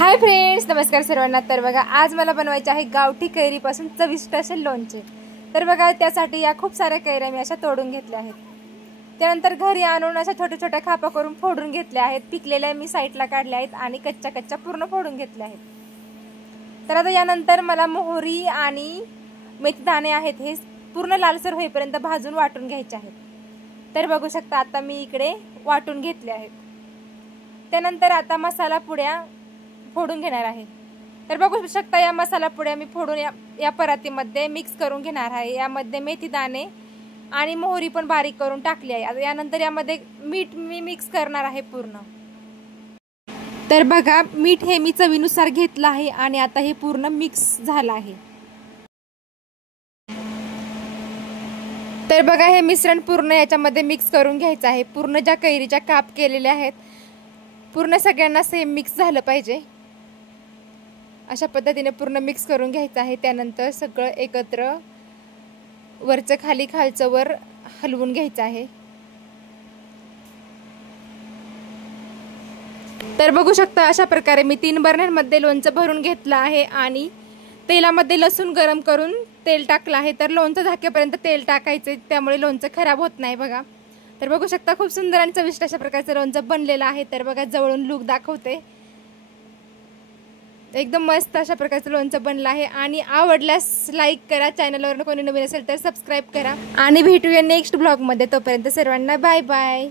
Hi friends, नमस्कार सर्वांना। तर बघा, आज मला बनवायचे आहे गावठी कैरीपासून चविष्ट असे लोणचे। तर बघा, त्यासाठी या खूप साऱ्या कैऱ्या मी अशा तोडून घेतल्या आहेत। त्यानंतर घरी आणून अशा छोट्या छोट्या खापा करून फोडून घेतल्या आहेत। पिकलेल्या मी साईडला काढल्या आहेत आणि कच्च्या पूर्ण फोडून घेतल्या आहेत। तर आता यानंतर मला मोहरी आणि मेथीदाणे आहेत, हे पूर्ण लालसर होईपर्यंत भाजून वाटून घ्यायचे आहेत। तर बघू शकता, आता मी इकडे वाटून घेतले आहेत। त्यानंतर आता मसाला पुड्या फोडून घेणार आहे। तर बघू शकता, या मसाला पुड्या मी फोडून या परातीमध्ये मिक्स करून घेणार आहे। यामध्ये मेथी दाणे आणि मोहरी पण बारीक करून टाकली आहे। आता यानंतर यामध्ये मीठ मी मिक्स करणार आहे पूर्ण। तर बघा, मीठ हे मी चवीनुसार घेतलं आहे आणि आता हे पूर्ण मिक्स झालं आहे। तर बघा, हे मिश्रण पूर्ण याच्यामध्ये मिक्स करून घ्यायचं आहे। पूर्ण ज्या कैरीच्या काप केलेल्या आहेत, पूर्ण सगळ्यांना सेम मिक्स झालं पाहिजे। अशा पद्धतीने पूर्ण मिक्स करून घ्यायचं आहे। त्यानंतर सगळं एकत्र वरचं खाली, खालचं वर हलवून घ्यायचं आहे। तर बघू शकता, अशा प्रकारे मी 3 बर्नरमध्ये लोणचं भरून घेतलं आहे आणि तेलामध्ये लसूण गरम करून तेल टाकलं आहे। तर लोणचं झाकेपर्यंत तेल टाकायचे, त्यामुळे लोणचं खराब होत नाही बघा। तर बघू शकता, खूप सुंदर आणि चविष्ट अशा प्रकारचं लोणचं बनलेलं आहे। तर बघा, जवळून लुक दाखवते। एकदम मस्त अशा प्रकारचं लोणचं बनलं आहे। आणि आवडल्यास लाईक करा, चॅनलवर कोणी नवीन असेल तर सबस्क्राईब करा आणि भेटूया नेक्स्ट ब्लॉगमध्ये। तोपर्यंत सर्वांना बाय बाय।